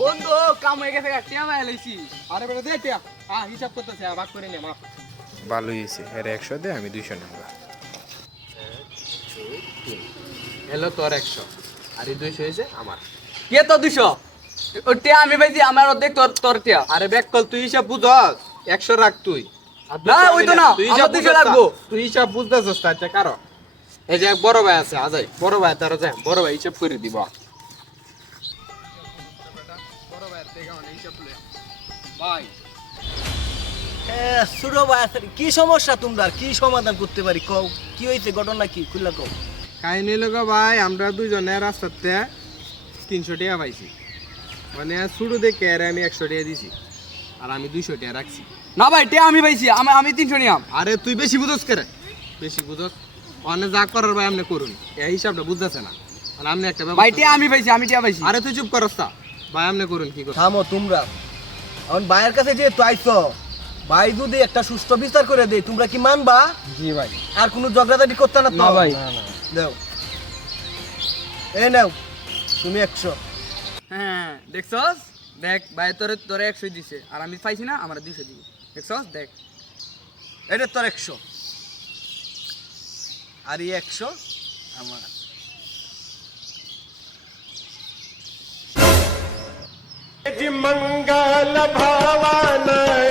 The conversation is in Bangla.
বন্ধু কাম হয়ে গেছে টিয়া মায়া লইছি। আরে বেটা দে টিয়া হিসাব করতেছে ভাগ করে নে মাপ ভালোই হয়েছে এর 100 দে আমি 200 নেব এলো তোর 100 আর এই 200 হয়েছে আমার কে তো 200 ও টিয়া আমি পাইছি আমার অর্ধেক তোর তোর টিয়া। আরে ব্যাক কল তুই হিসাব বুঝস 100 রাখ তুই না ওই তো না আমার 200 লাগবো। তুই হিসাব বুঝতেছস তা আচ্ছা কারো এই যে এক বড় ভাই আছে আজাই বড় ভাই তার যায় বড় ভাই হিসাব করে দিব বড় ভাই থেকে অনেক হিসাব লই ভাই সুরো ভাই কি সমস্যা তোমরা কি সমাধান করতে পারি কও কি হইছে ঘটনা কি খুললা কও কাহিনী লগা ভাই আমরা দুইজনে রাস্তাতে 300 টাকা পাইছি মানে শুরু দেখে আরে আমি 100 টাকা দিছি আর আমি 200 টাকা রাখছি না ভাই টিয়া আমি পাইছি আমি 300 নিয়াম। আরে তুই বেশি বুঝস করে বেশি বুঝস অনে যা করার ভাই আপনি করুন এই হিসাবটা বুঝতেছে না মানে আপনি একটা ভাই ব্যবস্থা টিয়া আমি পাইছি আমি টিয়া পাইছি। আরে তুই চুপ করস তা ভাই আপনি করুন কি করুন থামো তোমরা এখন ভাইয়ের কাছে যে তুই আইছো ভাই যদি একটা সুষ্ঠু বিচার করে দেই তোমরা কি মানবা জি ভাই আর কোনো ঝগড়াঝাটি করতে না তো না ভাই। দাও এই নাও তুমি 100 হ্যাঁ দেখছস দেখ ভাই তোরে তোরে 100 দিছে আর আমি পাইছি না আমার 200 দিবি দেখছস দেখ। এটা তোর 100 আর এই 100 আমার मंगल भावानय